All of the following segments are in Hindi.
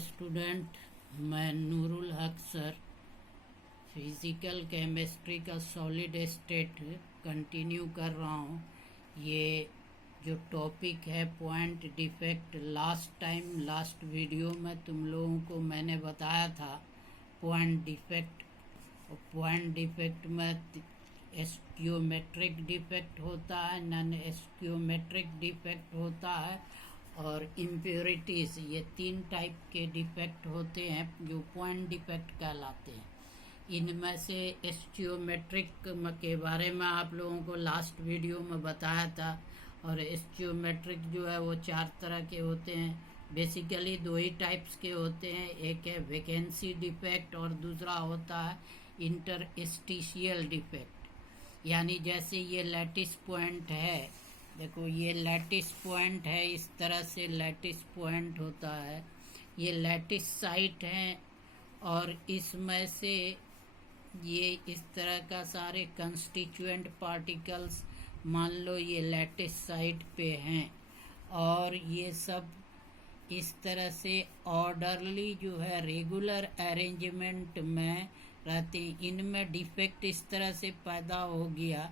स्टूडेंट, मैं नूरुल हक सर फिज़िकल केमिस्ट्री का सॉलिड स्टेट कंटिन्यू कर रहा हूँ। ये जो टॉपिक है पॉइंट डिफेक्ट, लास्ट वीडियो में तुम लोगों को मैंने बताया था पॉइंट डिफेक्ट। और पॉइंट डिफेक्ट में एस्टियोमेट्रिक डिफेक्ट होता है, नॉन एस्टियोमेट्रिक डिफेक्ट होता है और इम्प्योरिटीज़, ये 3 टाइप के डिफेक्ट होते हैं जो पॉइंट डिफेक्ट कहलाते हैं। इनमें से एस्टियोमेट्रिक के बारे में आप लोगों को लास्ट वीडियो में बताया था। और एस्टियोमेट्रिक जो है वो 4 तरह के होते हैं। बेसिकली 2 ही टाइप्स के होते हैं, एक है वैकेंसी डिफेक्ट और दूसरा होता है इंटरस्टिशियल डिफेक्ट। यानी जैसे ये लैटिस पॉइंट है, देखो ये लैटिस पॉइंट है, इस तरह से लैटिस पॉइंट होता है। ये लैटिस साइट है और इसमें से ये इस तरह का सारे कंस्टिट्यूएंट पार्टिकल्स मान लो ये लैटिस साइट पे हैं और ये सब इस तरह से ऑर्डरली जो है रेगुलर अरेंजमेंट में रहते हैं। इनमें डिफेक्ट इस तरह से पैदा हो गया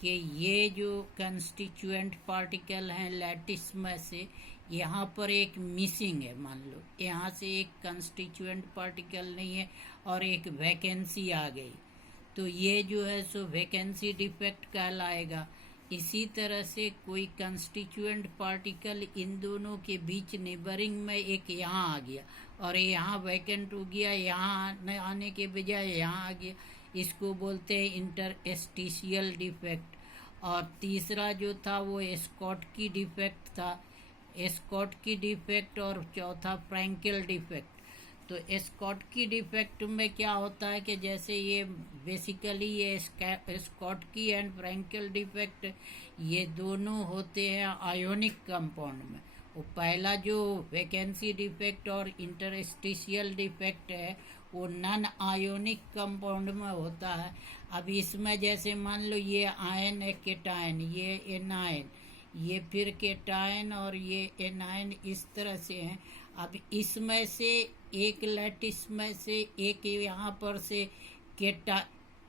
कि ये जो कंस्टिट्यूएंट पार्टिकल हैं लैटिस में से यहाँ पर एक मिसिंग है। मान लो यहाँ से एक कंस्टिट्यूएंट पार्टिकल नहीं है और एक वैकेंसी आ गई, तो ये जो है सो वैकेंसी डिफेक्ट कहलाएगा। इसी तरह से कोई कंस्टिट्यूएंट पार्टिकल इन दोनों के बीच नेबरिंग में एक यहाँ आ गया और यहाँ वैकेंट हो गया, यहाँ आने के बजाय यहाँ आ गया, इसको बोलते हैं इंटरस्टिशियल डिफेक्ट। और तीसरा जो था वो स्कॉटकी डिफेक्ट था, स्कॉटकी डिफेक्ट। और चौथा फ्रैंकेल डिफेक्ट। तो स्कॉटकी डिफेक्ट में क्या होता है कि जैसे ये बेसिकली ये स्कॉटकी एंड फ्रैंकेल डिफेक्ट ये दोनों होते हैं आयोनिक कंपाउंड में। वो पहला जो वैकेंसी डिफेक्ट और इंटरस्टिशियल डिफेक्ट है वो नॉन आयोनिक कंपाउंड में होता है। अब इसमें जैसे मान लो ये आयन है केटायन, ये एनायन, ये फिर केटायन और ये एनायन इस तरह से हैं। अब इसमें से एक लैटिस में से एक यहाँ पर से केटा,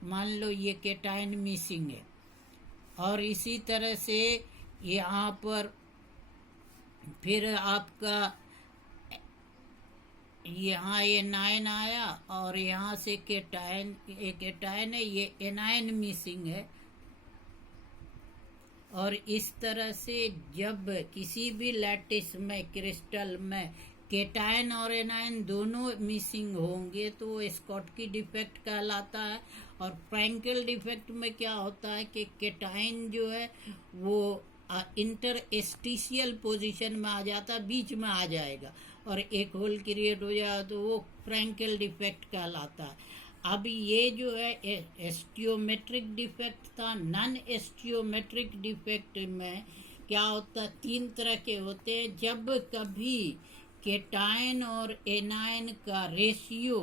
मान लो ये केटायन मिसिंग है और इसी तरह से यहाँ पर फिर आपका यहाँ एनायन आया और यहाँ से केटायन, एक केटायन है, ये एनायन मिसिंग है। और इस तरह से जब किसी भी लैटिस में क्रिस्टल में केटायन और एनायन दोनों मिसिंग होंगे तो वो स्कॉटकी डिफेक्ट कहलाता है। और फ्रैंकेल डिफेक्ट में क्या होता है कि केटायन जो है वो इंटरस्टिशियल पोजीशन में आ जाता है, बीच में आ जाएगा और एक होल क्रिएट हो जाएगा, तो वो फ्रैंकेल डिफेक्ट कहलाता है। अब ये जो है एस्टियोमेट्रिक डिफेक्ट था। नॉन एस्टियोमेट्रिक डिफेक्ट में क्या होता है, 3 तरह के होते हैं। जब कभी केटायन और एनायन का रेशियो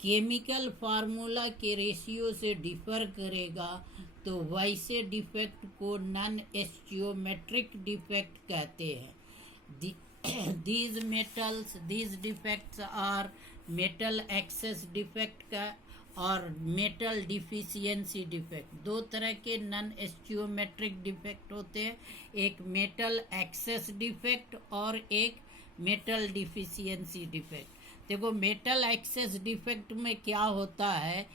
केमिकल फार्मूला के रेशियो से डिफर करेगा तो वैसे डिफेक्ट को नॉन एस्टियोमेट्रिक डिफेक्ट कहते हैं। these defects are metal excess defect का और मेटल डिफिशियंसी डिफेक्ट। 2 तरह के नॉन एस्टियोमेट्रिक डिफेक्ट होते हैं, एक मेटल एक्सेस डिफेक्ट और एक मेटल डिफिशियंसी डिफेक्ट। देखो मेटल एक्सेस डिफेक्ट में क्या होता है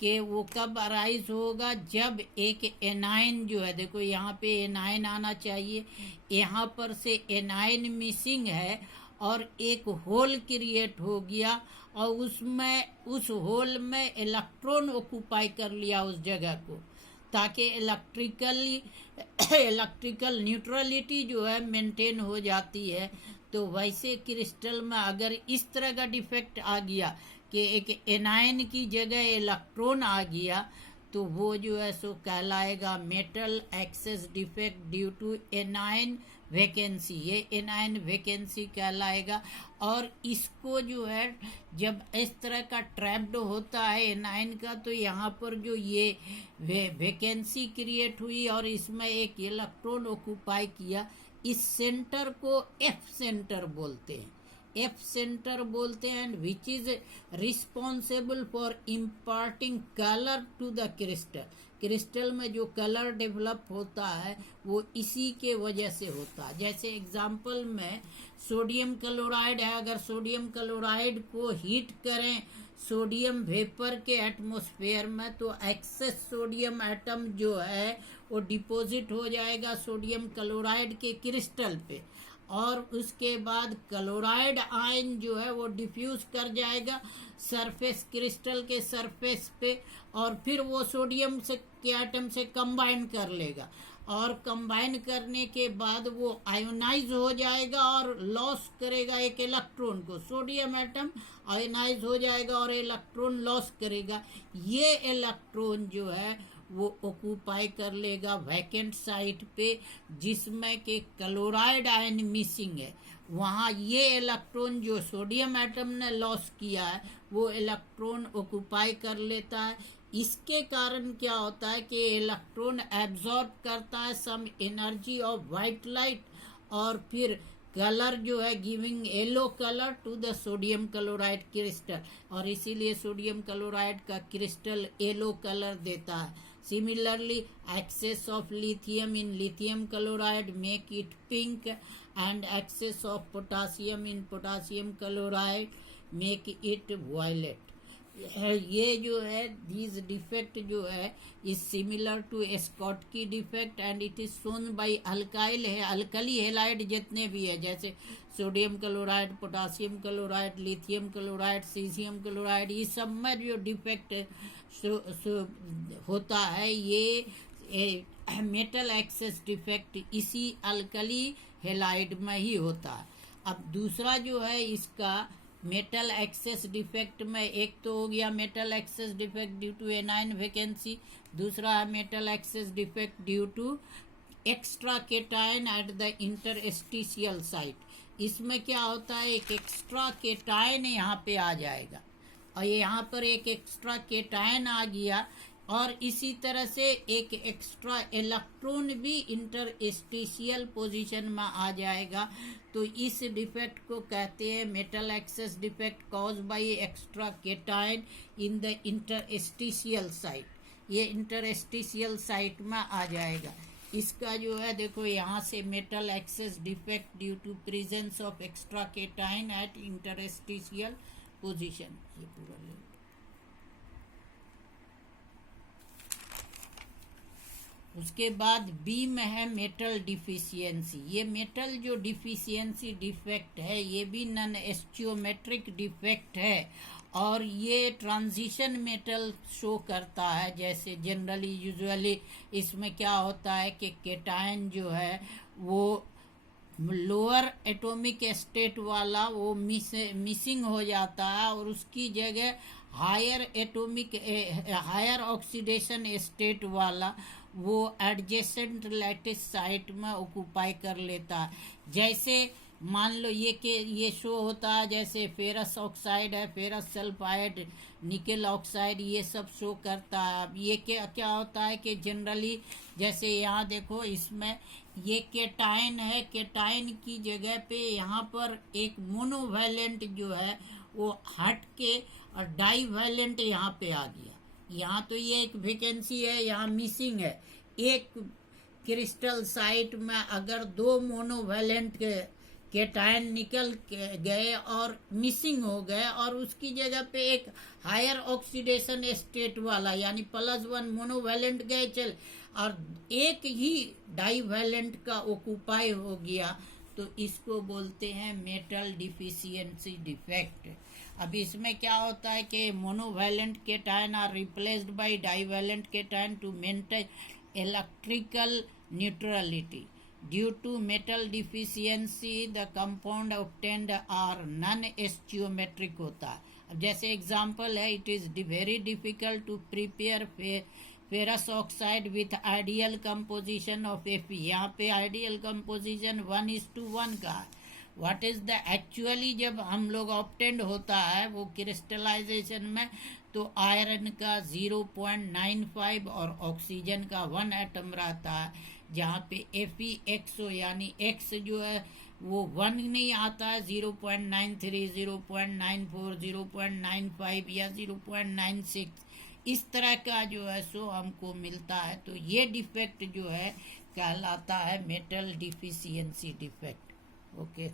कि वो कब अराइज होगा, जब एक एनायन जो है, देखो यहाँ पे एनायन आना चाहिए, यहाँ पर से एनायन मिसिंग है और एक होल क्रिएट हो गया और उसमें उस होल में इलेक्ट्रॉन ऑक्यूपाई कर लिया उस जगह को, ताकि इलेक्ट्रिकल न्यूट्रलिटी जो है मेंटेन हो जाती है। तो वैसे क्रिस्टल में अगर इस तरह का डिफेक्ट आ गया कि एक एनायन की जगह इलेक्ट्रॉन आ गया तो वो जो है सो कहलाएगा metal excess defect due to anion vacancy. ये एनायन वैकेंसी कहलाएगा। और इसको जो है जब इस तरह का ट्रैप्ड होता है एनायन का, तो यहाँ पर जो ये वैकेंसी क्रिएट हुई और इसमें एक इलेक्ट्रॉन ऑक्यूपाई किया, इस सेंटर को एफ सेंटर बोलते हैं। एफ सेंटर बोलते हैं, which is responsible for imparting colour to the crystal. Crystal में जो कलर डेवलप होता है वो इसी के वजह से होता है। जैसे एग्जांपल में सोडियम क्लोराइड है, अगर सोडियम क्लोराइड को हीट करें सोडियम वेपर के एटमॉस्फेयर में, तो एक्सेस सोडियम एटम जो है वो डिपॉजिट हो जाएगा सोडियम क्लोराइड के क्रिस्टल पे, और उसके बाद क्लोराइड आयन जो है वो डिफ्यूज कर जाएगा सरफेस क्रिस्टल के सरफेस पे, और फिर वो सोडियम से के एटम से कंबाइन कर लेगा, और कंबाइन करने के बाद वो आयोनाइज हो जाएगा और लॉस करेगा एक इलेक्ट्रॉन को। सोडियम एटम आयोनाइज हो जाएगा और इलेक्ट्रॉन लॉस करेगा। ये इलेक्ट्रॉन जो है वो ऑक्यूपाई कर लेगा वैकेंट साइट पे जिसमें के क्लोराइड आयन मिसिंग है। वहाँ ये इलेक्ट्रॉन जो सोडियम एटम ने लॉस किया है वो इलेक्ट्रॉन ऑक्यूपाई कर लेता है। इसके कारण क्या होता है कि इलेक्ट्रॉन एब्जॉर्ब करता है some energy of white light, और फिर कलर जो है giving yellow colour to the sodium chloride crystal, और इसीलिए सोडियम क्लोराइड का क्रिस्टल येलो कलर देता है। Similarly, excess of lithium in lithium chloride make it pink, and excess of potassium in potassium chloride make it violet. ये जो है दिस डिफेक्ट जो है is similar to Schottky defect, and it is shown by alkyl है अल्कली हेलाइड जितने भी है, जैसे sodium chloride, potassium chloride, lithium chloride, caesium chloride, ये सब में जो डिफेक्ट होता है ये मेटल एक्सेस डिफेक्ट इसी अल्कली हेलाइड में ही होता है। अब दूसरा जो है इसका मेटल एक्सेस डिफेक्ट में, एक तो हो गया metal excess defect due to anion vacancy, दूसरा है metal excess defect due to extra cation at the interstitial site. इसमें क्या होता है, एक एक्स्ट्रा केटायन यहाँ पे आ जाएगा, और यहाँ पर एक एक्स्ट्रा केटायन आ गया, और इसी तरह से एक एक्स्ट्रा इलेक्ट्रॉन भी इंटरस्टिशियल पोजीशन में आ जाएगा। तो इस डिफेक्ट को कहते हैं metal excess defect cause by extra cation in the interstitial site. ये इंटरस्टिशियल साइट में आ जाएगा। इसका जो है देखो यहाँ से metal excess defect due to presence of extra cation at interstitial position, ये पूरा ले। उसके बाद बी में है मेटल डिफिशियंसी। ये मेटल जो डिफिशियंसी डिफेक्ट है ये भी नॉन एस्टियोमेट्रिक डिफेक्ट है, और ये ट्रांजिशन मेटल शो करता है। जैसे जनरली यूजुअली इसमें क्या होता है कि केटायन जो है वो लोअर एटॉमिक स्टेट वाला वो मिसिंग हो जाता है, और उसकी जगह हायर ऑक्सीडेशन स्टेट वाला वो एडजेसेंट लैटिस साइट में ऑक्यूपाई कर लेता है। जैसे मान लो ये शो होता है, जैसे फेरस ऑक्साइड है, फेरस सल्फाइड, निकेल ऑक्साइड, ये सब शो करता है। अब ये क्या होता है कि जनरली जैसे यहाँ देखो इसमें ये केटायन है, केटायन की जगह पे यहाँ पर एक मोनोवैलेंट जो है वो हट के और डाईवैलेंट यहाँ पे आ गया। यहाँ तो ये एक वैकेंसी है, यहाँ मिसिंग है। एक क्रिस्टल साइट में अगर दो मोनोवैलेंट केटायन निकल गए और मिसिंग हो गए, और उसकी जगह पे एक हायर ऑक्सीडेशन स्टेट वाला यानी +1 मोनोवैलेंट गए चल, और एक ही डाईवैलेंट का ऑक्यूपाई हो गया, तो इसको बोलते हैं मेटल डिफिशियंसी डिफेक्ट। अब इसमें क्या होता है कि monovalent cation are replaced by divalent cation to maintain electrical neutrality. Due to metal deficiency the compound obtained are non stoichiometric होता है। अब जैसे एग्जांपल है, it is very difficult to prepare ferrous oxide with ideal composition of Fe। यहाँ पे आइडियल कंपोजिशन 1:1 का है। व्हाट इज द एक्चुअली जब हम लोग ऑब्टेंड होता है वो क्रिस्टलाइजेशन में, तो आयरन का 0.95 और ऑक्सीजन का 1 एटम रहता है, जहाँ पे FeXO यानी X जो है वो 1 नहीं आता है, 0.93, 0.94, 0.95 या 0.96, इस तरह का जो है सो हमको मिलता है। तो ये डिफेक्ट जो है कहलाता है मेटल डिफिशियंसी डिफेक्ट। ओके।